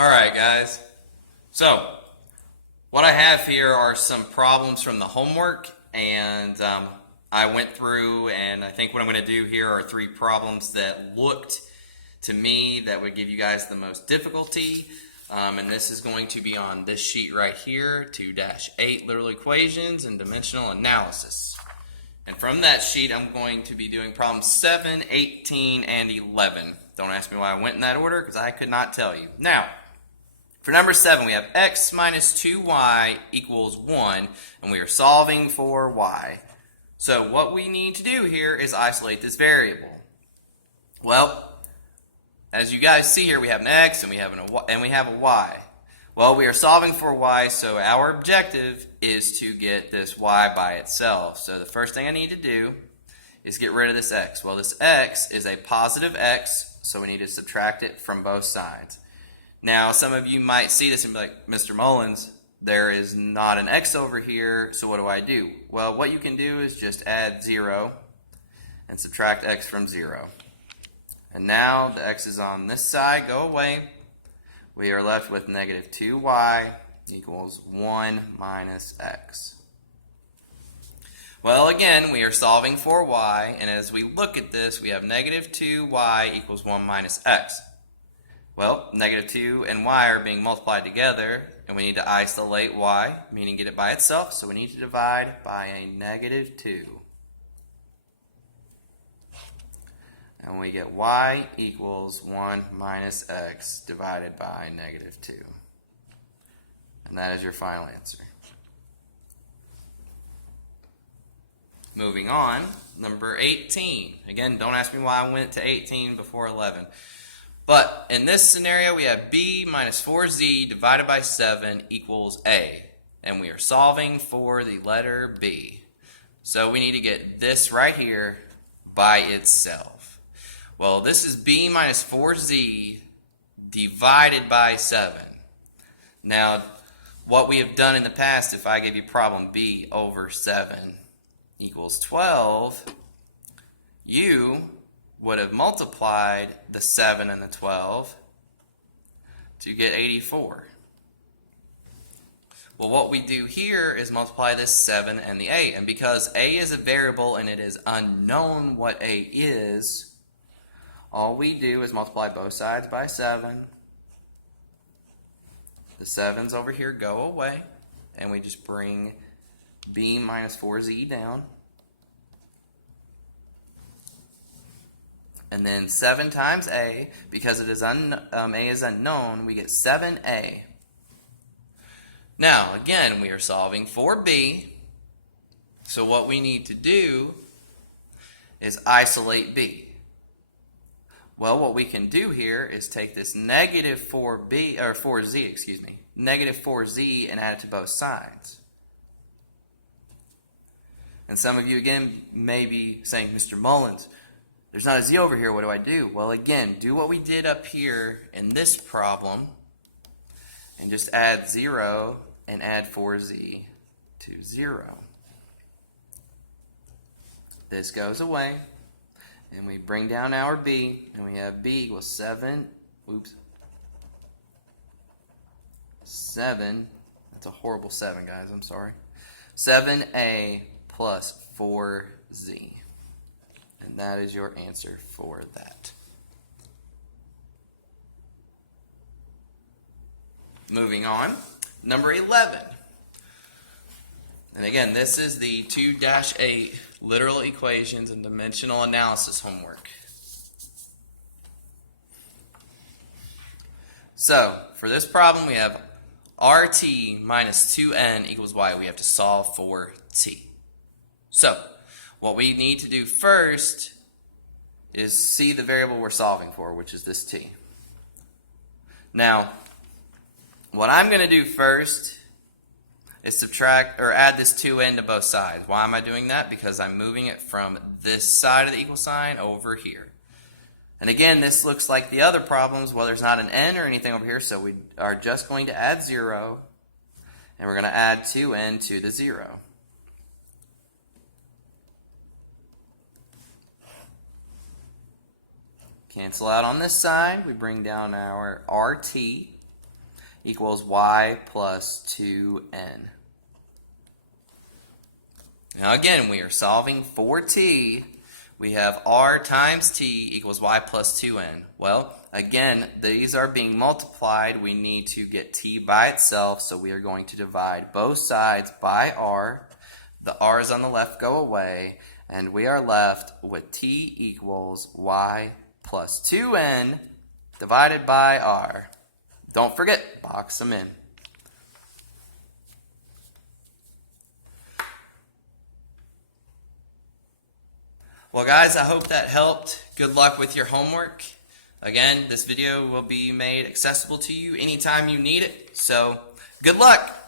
Alright guys, so what I have here are some problems from the homework, and I went through, and I think what I'm going to do here are three problems that looked to me that would give you guys the most difficulty, and this is going to be on this sheet right here, 2-8 literal equations and dimensional analysis. And from that sheet I'm going to be doing problems 7, 18, and 11. Don't ask me why I went in that order because I could not tell you. Now, for number 7, we have x minus 2y equals 1, and we are solving for y. So what we need to do here is isolate this variable. Well, as you guys see here, we have an x and we have a y. Well, we are solving for y, so our objective is to get this y by itself. So the first thing I need to do is get rid of this x. Well, this x is a positive x, so we need to subtract it from both sides. Now, some of you might see this and be like, Mr. Mullins, there is not an x over here, so what do I do? Well, what you can do is just add 0 and subtract x from 0. And now the x's on this side go away. We are left with negative 2y equals 1 minus x. Well, again, we are solving for y, and as we look at this, we have negative 2y equals 1 minus x. Well, negative 2 and y are being multiplied together, and we need to isolate y, meaning get it by itself, so we need to divide by a negative 2. And we get y equals 1 minus x divided by negative 2. And that is your final answer. Moving on, number 18. Again, don't ask me why I went to 18 before 11. But in this scenario, we have b minus 4z divided by 7 equals a. And we are solving for the letter b. So we need to get this right here by itself. Well, this is b minus 4z divided by 7. Now, what we have done in the past, if I give you problem b over 7 equals 12, you would have multiplied the 7 and the 12 to get 84. Well, what we do here is multiply this 7 and the 8. And because a is a variable and it is unknown what a is, all we do is multiply both sides by 7. The 7's over here go away, and we just bring b minus 4z down. And then 7 times a, because it is a is unknown, we get 7a. Now, again, we are solving for b. So what we need to do is isolate b. Well, what we can do here is take this negative 4z, negative 4z, and add it to both sides. And some of you, again, may be saying, Mr. Mullins, there's not a z over here, what do I do? Well, again, do what we did up here in this problem and just add 0 and add 4z to 0. This goes away, and we bring down our b, and we have b equals 7, that's a horrible 7, guys, I'm sorry, 7a plus 4z. And that is your answer for that. Moving on, number 11. And again, this is the 2-8 literal equations and dimensional analysis homework. So, for this problem, we have rt minus 2n equals y. We have to solve for t. So, what we need to do first is see the variable we're solving for, which is this t. Now, what I'm going to do first is subtract or add this 2n to both sides. Why am I doing that? Because I'm moving it from this side of the equal sign over here. And again, this looks like the other problems. Well, there's not an n or anything over here, so we are just going to add 0, and we're going to add 2n to the 0. Cancel out on this side. We bring down our RT. equals y plus 2n. Now again, we are solving for t. We have r times t equals y plus 2n. Well, again, these are being multiplied. We need to get t by itself, so we are going to divide both sides by r. The r's on the left go away, and we are left with t equals y plus 2n divided by r. Don't forget, box them in. Well guys, I hope that helped. Good luck with your homework. Again, this video will be made accessible to you anytime you need it. So, good luck!